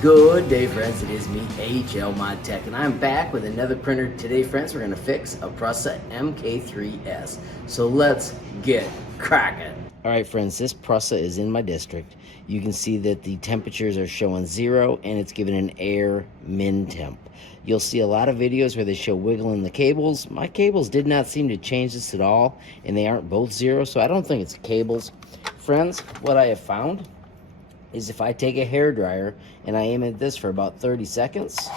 Good day, friends. It is me, HLModTech, and I'm back with another printer. Today, friends, we're going to fix a Prusa MK3s. So let's get cracking. All right, friends, this Prusa is in my district. You can see that the temperatures are showing 0 and it's given an air MinTemp. You'll see a lot of videos where they show wiggling the cables. My cables did not seem to change this at all, and they aren't both 0, so I don't think it's cables. Friends, what I have found is if I take a hairdryer and I aim at this for about 30 seconds,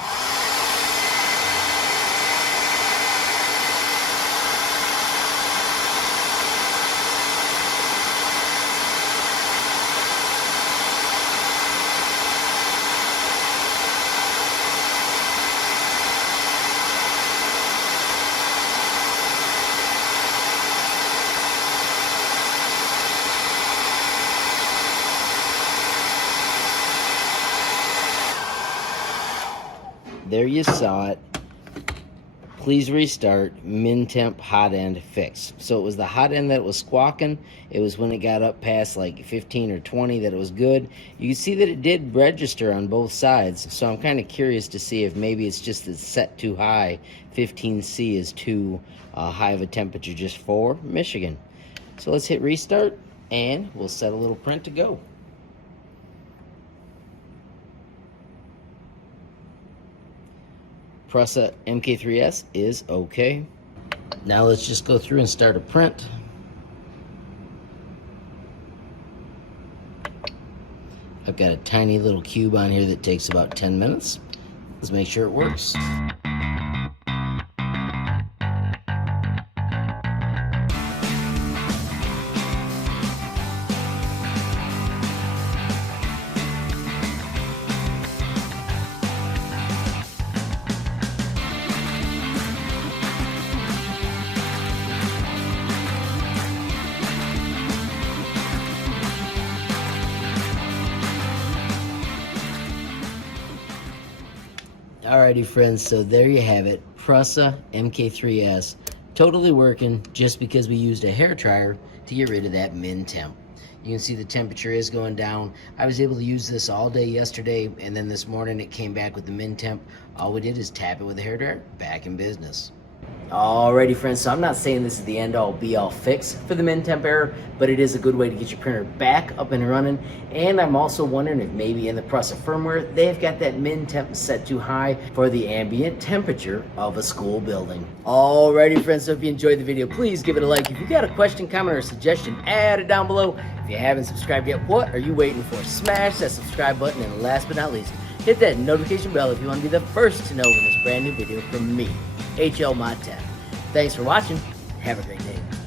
there you saw it. Please restart. MinTemp hot end fix. So it was the hot end that was squawking. It was when it got up past like 15 or 20 that it was good. You can see that it did register on both sides. So I'm kind of curious to see if maybe it's just it's set too high. 15C is too high of a temperature just for Michigan. So let's hit restart and we'll set a little print to go. Prusa MK3s is okay. Now let's just go through and start a print. I've got a tiny little cube on here that takes about 10 minutes. Let's make sure it works. Alrighty, friends, so there you have it. Prusa MK3s, totally working just because we used a hair dryer to get rid of that MinTemp. You can see the temperature is going down. I was able to use this all day yesterday, and then this morning it came back with the MinTemp. All we did is tap it with a hair dryer, back in business. Alrighty, friends, so I'm not saying this is the end-all be-all fix for the MinTemp error, but it is a good way to get your printer back up and running. And I'm also wondering if maybe in the Prusa firmware, they've got that MinTemp set too high for the ambient temperature of a school building. Alrighty, friends, so if you enjoyed the video, please give it a like. If you got a question, comment, or suggestion, add it down below. If you haven't subscribed yet, what are you waiting for? Smash that subscribe button, and last but not least, hit that notification bell if you want to be the first to know when there's a brand new video from me, HLModTech. Thanks for watching. Have a great day.